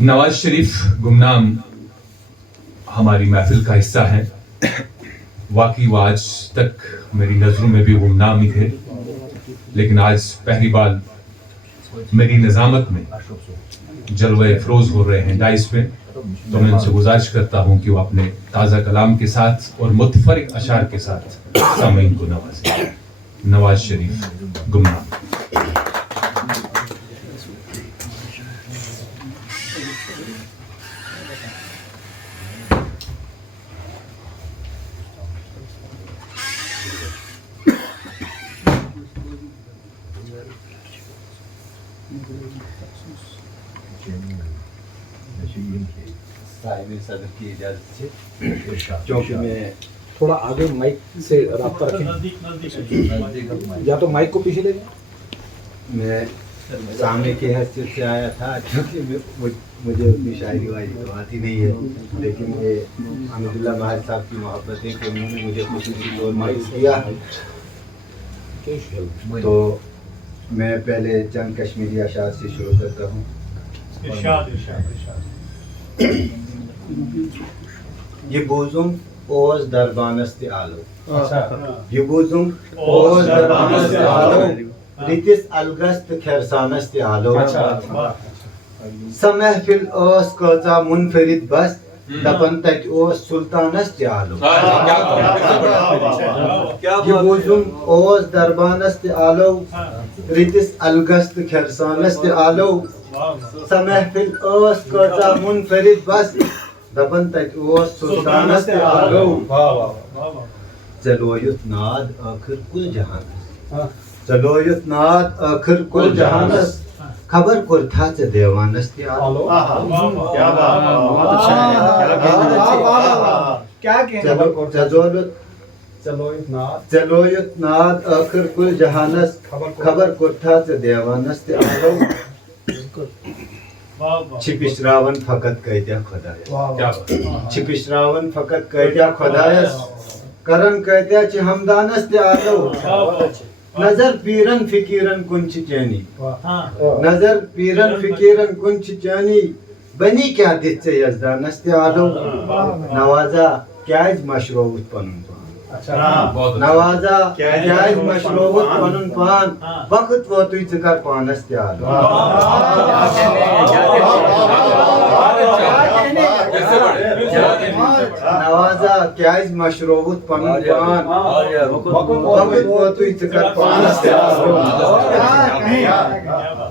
نواز شریف گمنام ہماری محفل کا حصہ ہیں. واقعی وہ آج تک میری نظروں میں بھی گمنام ہی تھے، لیکن آج پہلی بار میری نظامت میں جلوے افروز ہو رہے ہیں ڈائس پہ. تو میں ان سے گزارش کرتا ہوں کہ وہ اپنے تازہ کلام کے ساتھ اور متفرق اشعار کے ساتھ سامعین کو نوازیں. نواز شریف گمنام. صدر کی اجازت سے کیونکہ میں تھوڑا آگے مائک سے رابطہ رکھیں، یا تو مائک کو پیچھے لے جائیں. میں سامنے کی حیثیت سے آیا تھا کیونکہ مجھے اتنی شاعری واعری تو آتی نہیں ہے، لیکن یہ حمید اللہ ماہر صاحب کی محبت ہے کہ انہوں نے مجھے خصوصی طور مائک کیا. تو میں پہلے چند کشمیری اشعار سے شروع کرتا ہوں. یہ بوزم اوز دربانست آلو، یہ بوزم اوز دربانست آلو، ریتس الگست کھرسانست آلو. سمحفل اوس کوزا منفرد بس دپن تت اوس سلطانست آلو. یہ بوزم اوز دربانست آلو، ریتس الگست کھرسانست آلو. سمحفل اوس کوزا منفرد بس دپن تت اوس سلطانست آلو. چلویت ناد آخر کل جہانس، چلویت ناد آخر کل جہانس، خبر کور تھا ژے دیوانست آلو. چلویت ناد آخر کل جہانس، خبر کور تھا ژے دیوانست آلو. چھپشراون فقط کہتیا خدایس، چھپشراون فقط کہتیا خدایس، کرن کہتیا چھ ہمدانست آلو. نظر پیرن فکیرن کن چھ چینی، نظر پیرن فکیرن کن چھ چینی، بنی کیا دت ژے یزدانست آلو. نوازا کیاز مشروبت پنن پان، نوازا کیاز مشروبت پنن پان، وقت ووتُے ژٕ کر پانس تہِ آلو. نوازا کیاز مشروبت پنن پان، وقت ووتُے ژٕ کر پانس تہِ آلو.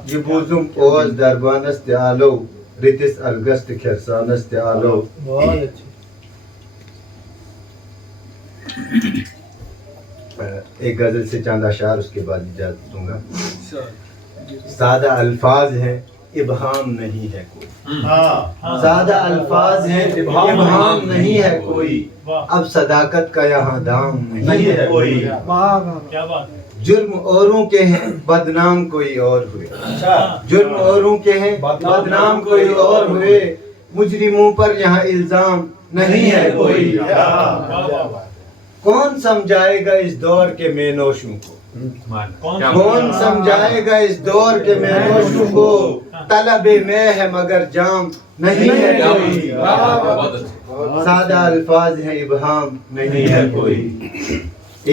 یہ بوزم اوز دربانس تہِ آلو، رتس الگست کھرسانس تہِ آلو. ایک غزل سے چند اشعار اس کے بعد اجازت دوں گا. سادہ الفاظ ہیں ابہام نہیں ہے کوئی، سادہ الفاظ ہیں ابہام نہیں ہے کوئی، اب صداقت کا یہاں دام نہیں ہے کوئی. جرم اوروں کے ہیں بدنام کوئی اور ہوئے، جرم اوروں کے ہیں بدنام کوئی اور ہوئے، مجرموں پر یہاں الزام نہیں ہے کوئی. کون سمجھائے گا اس دور کے میں نوشوں کو، کون سمجھائے گا اس دور کے میں نوشوں کو، طلب میں ہے مگر جام نہیں ہے کوئی. سادہ الفاظ ہیں ابہام نہیں ہے کوئی.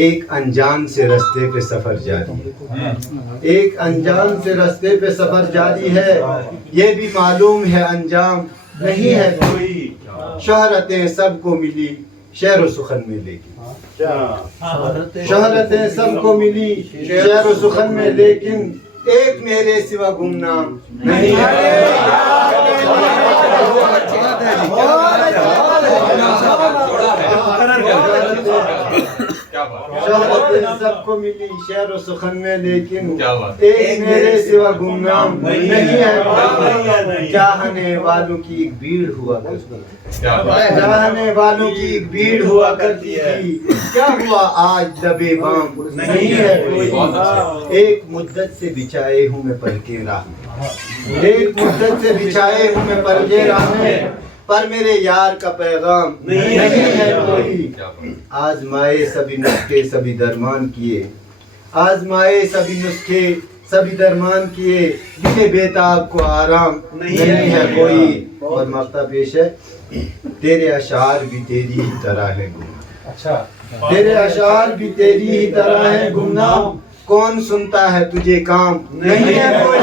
ایک انجان سے رستے پہ سفر جاری ہے، ایک انجان سے رستے پہ سفر جاری ہے، یہ بھی معلوم ہے انجام نہیں ہے کوئی. شہرتیں سب کو ملی شعر و سخن میں لیکن، شہرتیں سب کو ملی شعر و سخن میں لیکن، ایک میرے سوا گمنام نہیں ہے. شہرتیں سب کو ملی شعر و سخن میں لیکن، ایک میرے سوا گمنام نہیں ہے. چاہنے والوں کی ایک بھیڑ ہوا کرتی، چاہنے والوں کی ایک بھیڑ ہوا کرتی تھی، کیا ہوا آج لبے بام نہیں ہے کوئی. ایک مدت سے بچھائے ہوں میں پلکیں راہ میں، ایک مدت سے بچھائے ہوں میں پلکیں راہ میں، پر میرے یار کا پیغام نہیں ہے کوئی. آزمائے سبھی نسخے سبھی درمان کیے، آزمائے سبھی نسخے سبھی درمان کیے دل بیتاب کو آرام نہیں ہے کوئی. اور مقطع پیش ہے. تیرے اشعار بھی تیری ہی طرح ہے گمنام. اچھا تیرے اشعار بھی تیری ہی طرح ہے گمنام. کون سنتا ہے تجھے کام نہیں ہے کوئی.